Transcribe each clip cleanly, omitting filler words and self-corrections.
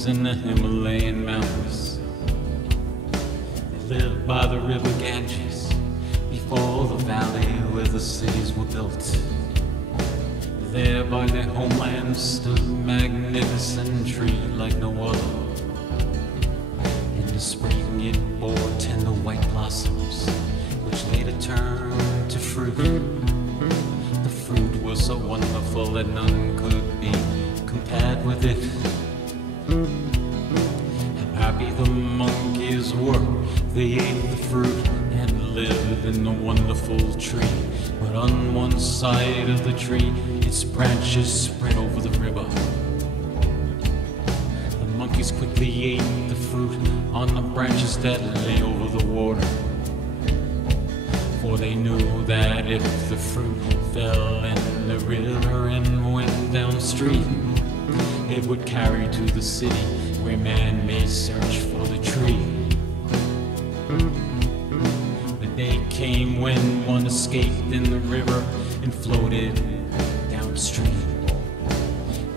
monkeys in the Himalayan mountains. They lived by the river Ganges, before the valley where the cities were built. There by their homeland stood a magnificent tree like no other. In the spring it bore tender white blossoms, which later turned to fruit. The fruit was so wonderful that none could be compared with it. And happy the monkeys were, they ate the fruit and lived in the wonderful tree. But on one side of the tree, its branches spread over the river. The monkeys quickly ate the fruit on the branches that lay over the water. For they knew that if the fruit fell in the river and went downstream, it would carry to the city where man may search for the tree. The day came when one escaped in the river and floated downstream.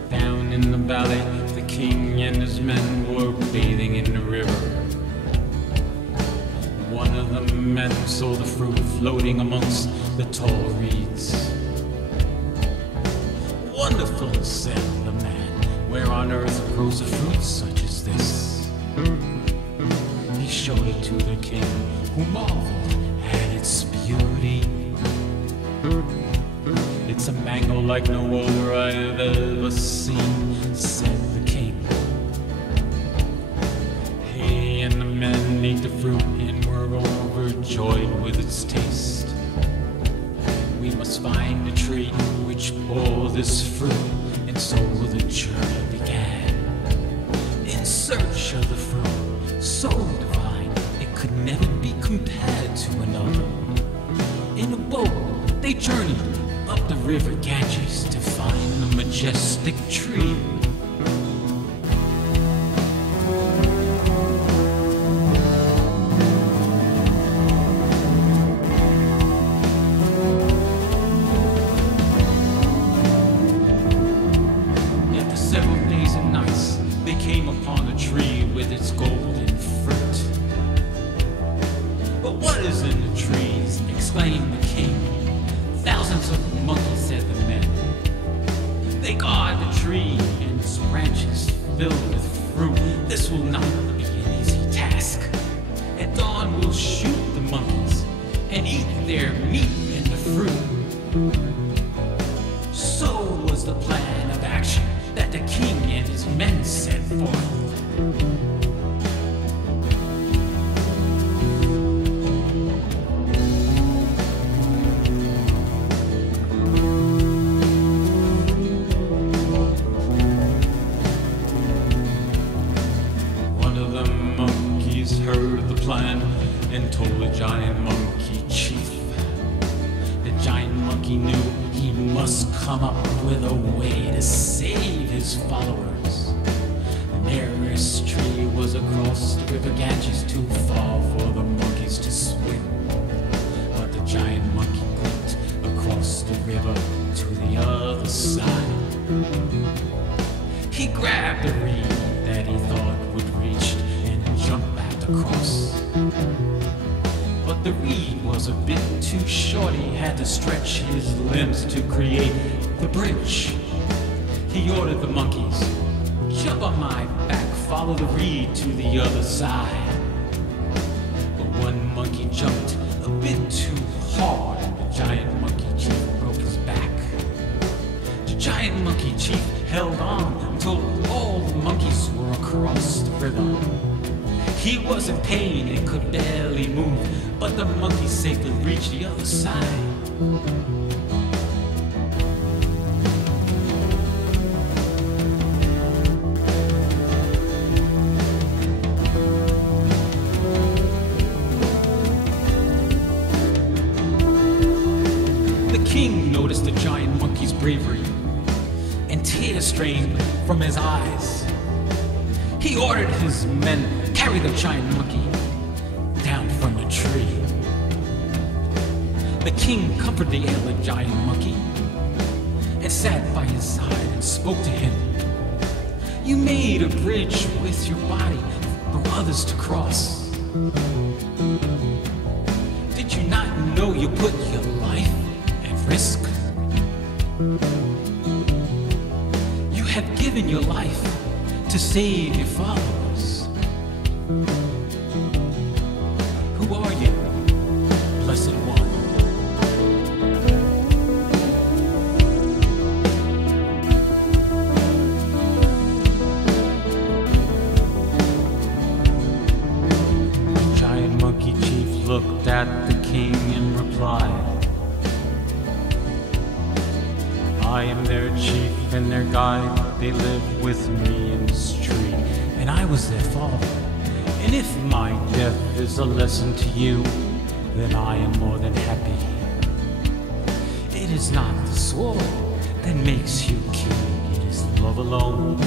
Down in the valley, the king and his men were bathing in the river. One of the men saw the fruit floating amongst the tall reeds. "Wonderful," said the man, "where on earth grows a fruit such as this?" He showed it to the king, who marveled at its beauty. "It's a mango like no other I have ever seen," said the king. He and the men ate the fruit and were overjoyed with its taste. "We must find the tree which bore this fruit," and so the journey began. In search of the fruit, so divine it could never be compared to another. In a boat, they journeyed up the river Ganges to find the majestic tree. After several days and nights, they came upon the tree with its golden fruit. "But what is in the trees?" exclaimed the king. "Thousands of monkeys," said the men. "They guard the tree and its branches filled with fruit. This will not be an easy task. At dawn we'll shoot the monkeys and eat their meat and the fruit." So was the plan of action that the king and his men set forth. Heard the plan and told the giant monkey chief. The giant monkey knew he must come up with a way to save his followers. The nearest tree was across the river Ganges, too far for the monkeys to swim. But the giant monkey leaped across the river to the other side. He grabbed the reed that he thought would reach and jumped back across. But the reed was a bit too short, he had to stretch his limbs to create the bridge. He ordered the monkeys, "Jump on my back, follow the reed to the other side." But one monkey jumped a bit too hard and the giant monkey chief broke his back. The giant monkey chief held on until all the monkeys were across the river. He was in pain and could barely move, but the monkey safely reached the other side. The king noticed the giant monkey's bravery, and tears streamed from his eyes. He ordered his men carry the giant monkey down from the tree. The king comforted the ailing giant monkey and sat by his side and spoke to him. You made a bridge with your body for others to cross. Did you not know you put your life at risk? You have given your life to save your followers. Who are you, Blessed One? Giant Monkey Chief looked at the king and replied, I am their chief and their guide. They live with me in this tree, and I was their father. And if my death is a lesson to you, then I am more than happy. It is not the sword that makes you king, it is love alone.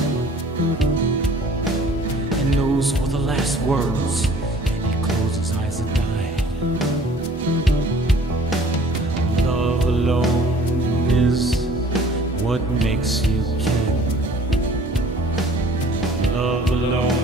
And those were the last words, and he closed his eyes and died. Love alone is what makes you king. Love alone